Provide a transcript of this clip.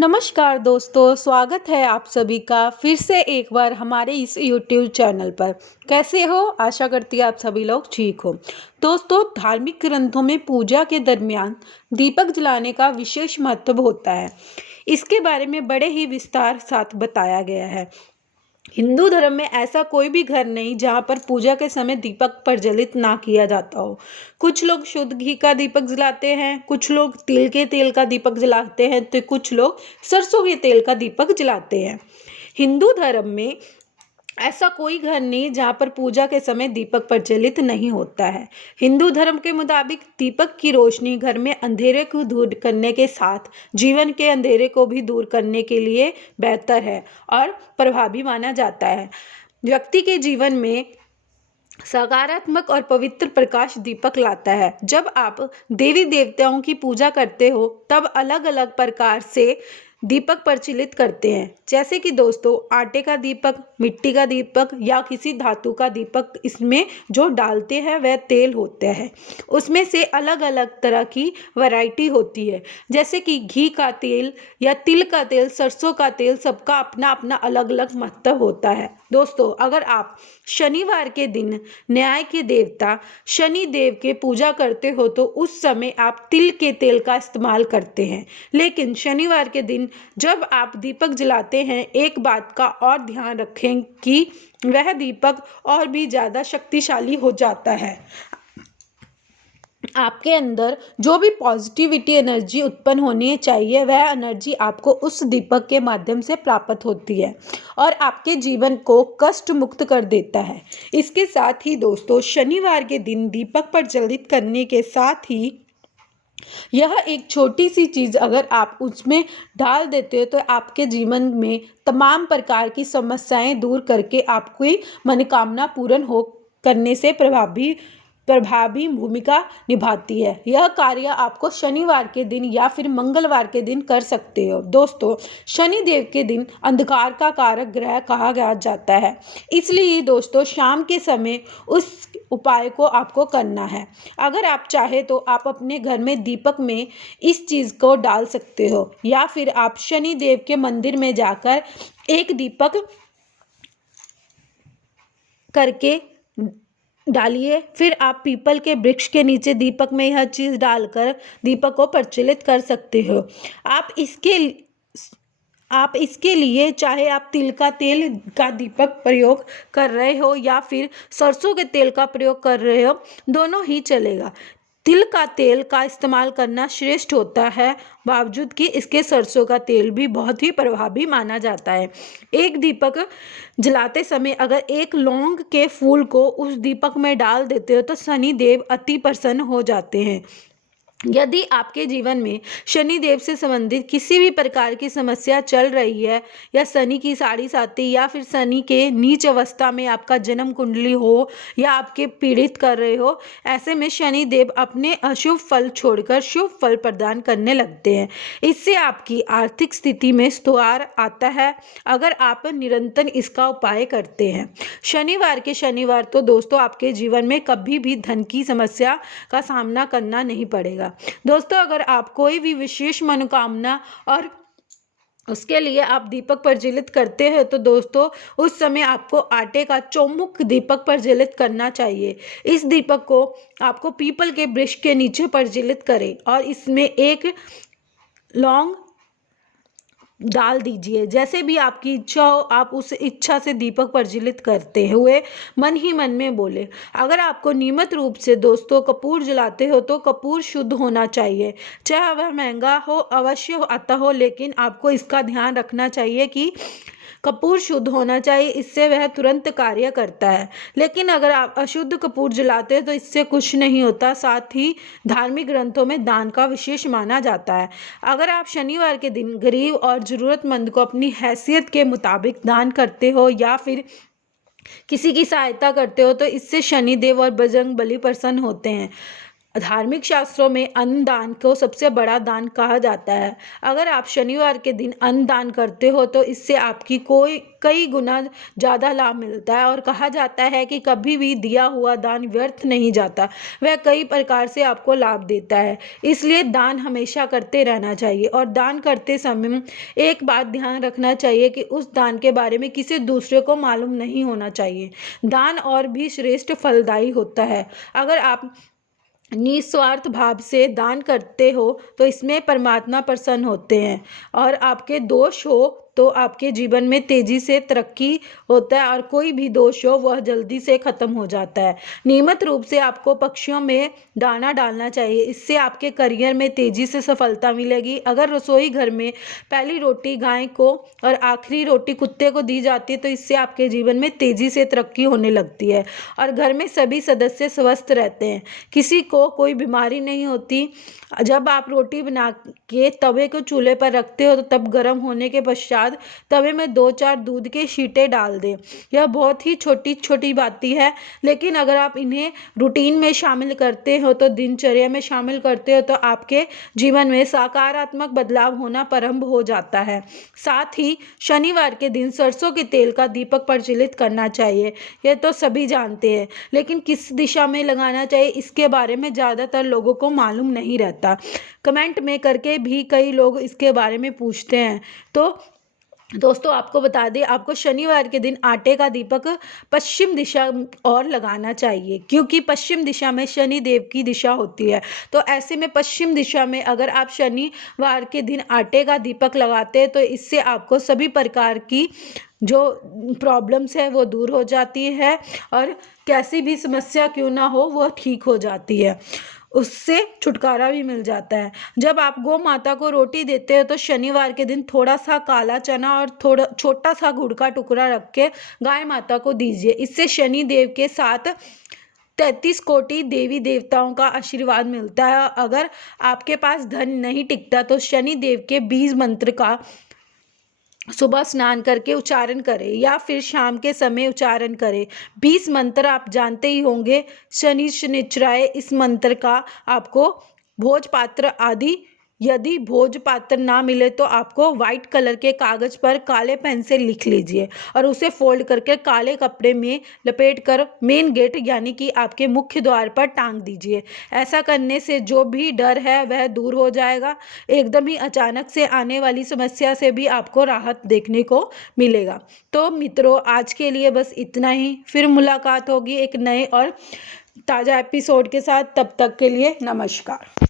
नमस्कार दोस्तों, स्वागत है आप सभी का फिर से एक बार हमारे इस YouTube चैनल पर। कैसे हो? आशा करती है आप सभी लोग ठीक हो। दोस्तों, धार्मिक ग्रंथों में पूजा के दरमियान दीपक जलाने का विशेष महत्व होता है। इसके बारे में बड़े ही विस्तार साथ बताया गया है। हिंदू धर्म में ऐसा कोई भी घर नहीं जहाँ पर पूजा के समय दीपक प्रज्वलित ना किया जाता हो। कुछ लोग शुद्ध घी का दीपक जलाते हैं, कुछ लोग तिल के तेल का दीपक जलाते हैं, तो कुछ लोग सरसों के तेल का दीपक जलाते हैं। हिंदू धर्म में ऐसा कोई घर नहीं जहाँ पर पूजा के समय दीपक प्रज्वलित नहीं होता है। हिंदू धर्म के मुताबिक दीपक की रोशनी घर में अंधेरे को दूर करने के साथ जीवन के अंधेरे को भी दूर करने के लिए बेहतर है और प्रभावी माना जाता है। व्यक्ति के जीवन में सकारात्मक और पवित्र प्रकाश दीपक लाता है। जब आप देवी देवताओं की पूजा करते हो तब अलग अलग प्रकार से दीपक प्रज्वलित करते हैं, जैसे कि दोस्तों आटे का दीपक, मिट्टी का दीपक या किसी धातु का दीपक। इसमें जो डालते हैं वह तेल होता है। उसमें से अलग अलग तरह की वैरायटी होती है, जैसे कि घी का तेल या तिल का तेल, सरसों का तेल, सबका अपना अपना अलग अलग महत्व होता है। दोस्तों, अगर आप शनिवार के दिन न्याय के देवता शनि देव के पूजा करते हो तो उस समय आप तिल के तेल का इस्तेमाल करते हैं। लेकिन शनिवार के दिन जब आप दीपक जलाते हैं, एक बात का और ध्यान रखें कि वह दीपक और भी ज़्यादा शक्तिशाली हो जाता है। आपके अंदर जो भी पॉजिटिविटी एनर्जी उत्पन्न होनी चाहिए वह एनर्जी आपको उस दीपक के माध्यम से प्राप्त होती है और आपके जीवन को कष्ट मुक्त कर देता है। इसके साथ ही दोस्तों, शनिवार के दिन दीपक प्रज्वलित करने के साथ ही यह एक छोटी सी चीज़ अगर आप उसमें डाल देते हो तो आपके जीवन में तमाम प्रकार की समस्याएं दूर करके आपकी मनोकामना पूर्ण हो करने से प्रभावी भूमिका निभाती है। यह कार्य आपको शनिवार के दिन या फिर मंगलवार के दिन कर सकते हो। दोस्तों, शनि देव के दिन अंधकार का कारक ग्रह कहा जाता है, इसलिए दोस्तों शाम के समय उस उपाय को आपको करना है। अगर आप चाहे तो आप अपने घर में दीपक में इस चीज़ को डाल सकते हो, या फिर आप शनि देव के मंदिर में जाकर एक दीपक करके डालिए। फिर आप पीपल के वृक्ष के नीचे दीपक में यह चीज़ डालकर दीपक को प्रज्वलित कर सकते हो। आप इसके लिए चाहे आप तिल का तेल का दीपक प्रयोग कर रहे हो या फिर सरसों के तेल का प्रयोग कर रहे हो, दोनों ही चलेगा। तिल का तेल का इस्तेमाल करना श्रेष्ठ होता है, बावजूद कि इसके सरसों का तेल भी बहुत ही प्रभावी माना जाता है। एक दीपक जलाते समय अगर एक लौंग के फूल को उस दीपक में डाल देते हो तो शनि देव अति प्रसन्न हो जाते हैं। यदि आपके जीवन में शनि देव से संबंधित किसी भी प्रकार की समस्या चल रही है, या शनि की साढ़े साती या फिर शनि के नीच अवस्था में आपका जन्म कुंडली हो या आपके पीड़ित कर रहे हो, ऐसे में शनि देव अपने अशुभ फल छोड़कर शुभ फल प्रदान करने लगते हैं। इससे आपकी आर्थिक स्थिति में सुधार आता है अगर आप निरंतर इसका उपाय करते हैं। शनिवार तो दोस्तों आपके जीवन में कभी भी धन की समस्या का सामना करना नहीं पड़ेगा। दोस्तों, अगर आप कोई भी विशेष मनोकामना और उसके लिए आप दीपक प्रज्वलित करते हैं तो दोस्तों उस समय आपको आटे का चौमुख दीपक प्रज्वलित करना चाहिए। इस दीपक को आपको पीपल के वृक्ष के नीचे प्रज्वलित करें और इसमें एक लौंग डाल दीजिए। जैसे भी आपकी इच्छा हो आप उस इच्छा से दीपक प्रज्वलित करते हुए मन ही मन में बोले। अगर आपको नियमित रूप से दोस्तों कपूर जलाते हो तो कपूर शुद्ध होना चाहिए, चाहे वह महंगा हो अवश्य आता हो, लेकिन आपको इसका ध्यान रखना चाहिए कि कपूर शुद्ध होना चाहिए, इससे वह तुरंत कार्य करता है। लेकिन अगर आप अशुद्ध कपूर जलाते हैं तो इससे कुछ नहीं होता। साथ ही धार्मिक ग्रंथों में दान का विशेष माना जाता है। अगर आप शनिवार के दिन गरीब और ज़रूरतमंद को अपनी हैसियत के मुताबिक दान करते हो या फिर किसी की सहायता करते हो तो इससे शनिदेव और बजरंग बली प्रसन्न होते हैं। धार्मिक शास्त्रों में अन्न दान को सबसे बड़ा दान कहा जाता है। अगर आप शनिवार के दिन अन्न दान करते हो तो इससे आपकी कई गुना ज़्यादा लाभ मिलता है और कहा जाता है कि कभी भी दिया हुआ दान व्यर्थ नहीं जाता, वह कई प्रकार से आपको लाभ देता है। इसलिए दान हमेशा करते रहना चाहिए और दान करते समय एक बात ध्यान रखना चाहिए कि उस दान के बारे में किसी दूसरे को मालूम नहीं होना चाहिए। दान और भी श्रेष्ठ फलदायी होता है। अगर आप निस्वार्थ भाव से दान करते हो तो इसमें परमात्मा प्रसन्न होते हैं और आपके दोष हो तो आपके जीवन में तेजी से तरक्की होता है और कोई भी दोष हो वह जल्दी से ख़त्म हो जाता है। नियमित रूप से आपको पक्षियों में दाना डालना चाहिए, इससे आपके करियर में तेज़ी से सफलता मिलेगी। अगर रसोई घर में पहली रोटी गाय को और आखिरी रोटी कुत्ते को दी जाती है तो इससे आपके जीवन में तेज़ी से तरक्की होने लगती है और घर में सभी सदस्य स्वस्थ रहते हैं, किसी को कोई बीमारी नहीं होती। जब आप रोटी बना के तवे को चूल्हे पर रखते हो तो तब गर्म होने के पश्चात तवे में 2-4 दूध के छींटे डाल दें। यह बहुत ही छोटी छोटी बातें है, लेकिन अगर आप इन्हें रूटीन में शामिल करते हो तो दिनचर्या में शामिल करते हो तो आपके जीवन में सकारात्मक बदलाव होना प्रारंभ हो जाता है। साथ ही शनिवार के दिन सरसों के तेल का दीपक प्रज्वलित करना चाहिए, यह तो सभी जानते हैं, लेकिन किस दिशा में लगाना चाहिए इसके बारे में ज़्यादातर लोगों को मालूम नहीं रहता। कमेंट में करके भी कई लोग इसके बारे में पूछते हैं। तो दोस्तों आपको बता दें, आपको शनिवार के दिन आटे का दीपक पश्चिम दिशा और लगाना चाहिए, क्योंकि पश्चिम दिशा में शनि देव की दिशा होती है। तो ऐसे में पश्चिम दिशा में अगर आप शनिवार के दिन आटे का दीपक लगाते हैं तो इससे आपको सभी प्रकार की जो प्रॉब्लम्स है वो दूर हो जाती है और कैसी भी समस्या क्यों ना हो वह ठीक हो जाती है, उससे छुटकारा भी मिल जाता है। जब आप गौ माता को रोटी देते हो तो शनिवार के दिन थोड़ा सा काला चना और थोड़ा छोटा सा गुड़ का टुकड़ा रख के गाय माता को दीजिए। इससे शनि देव के साथ 33 कोटि देवी देवताओं का आशीर्वाद मिलता है। अगर आपके पास धन नहीं टिकता तो शनि देव के बीज मंत्र का सुबह स्नान करके उच्चारण करें या फिर शाम के समय उच्चारण करें। 20 मंत्र आप जानते ही होंगे। शनि शनिचराय इस मंत्र का आपको भोजपात्र आदि, यदि भोजपात्र ना मिले तो आपको व्हाइट कलर के कागज पर काले पेन से लिख लीजिए और उसे फोल्ड करके काले कपड़े में लपेट कर मेन गेट यानी कि आपके मुख्य द्वार पर टांग दीजिए। ऐसा करने से जो भी डर है वह दूर हो जाएगा। एकदम ही अचानक से आने वाली समस्या से भी आपको राहत देखने को मिलेगा। तो मित्रों आज के लिए बस इतना ही, फिर मुलाकात होगी एक नए और ताज़ा एपिसोड के साथ। तब तक के लिए नमस्कार।